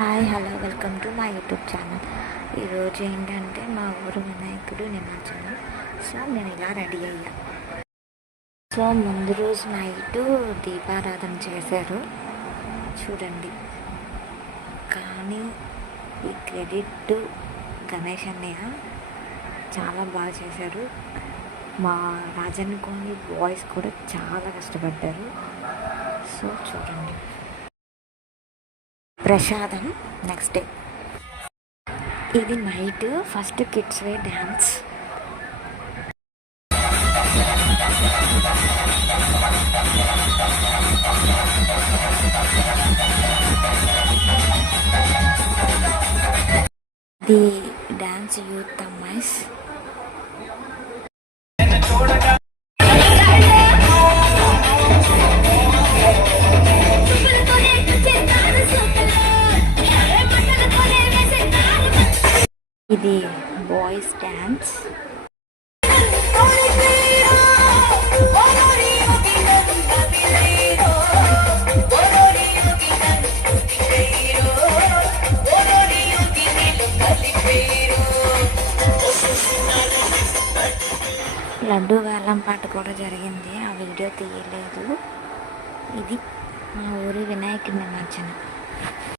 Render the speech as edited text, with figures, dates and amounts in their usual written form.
Hi hello welcome to my YouTube channel. ఈరోజు ఏంటంటే మా ఊరు వినాయకుడు నిమజ్జనం. సో నేను ఇలా రెడీ అయ్యా. సో ముందు రోజు నైటు దీపారాధన చేశారు చూడండి. కానీ ఈ క్రెడిట్ గణేష్ అన్నయ్య చాలా బాగా చేశారు. మా రాజన్కోని బాయ్స్ కూడా చాలా కష్టపడ్డారు. సో చూడండి. ప్రసాదం నెక్స్ట్ డే. ఇది night first kids way dance. The dance youth అమ్మాయిస్. ఇది బాయ్స్ డ్యాన్స్. లడ్డు వేలం పాట కూడా జరిగింది, ఆ వీడియో తీయలేదు. ఇది మా ఊరి వినాయకుడి నిమజ్జనం.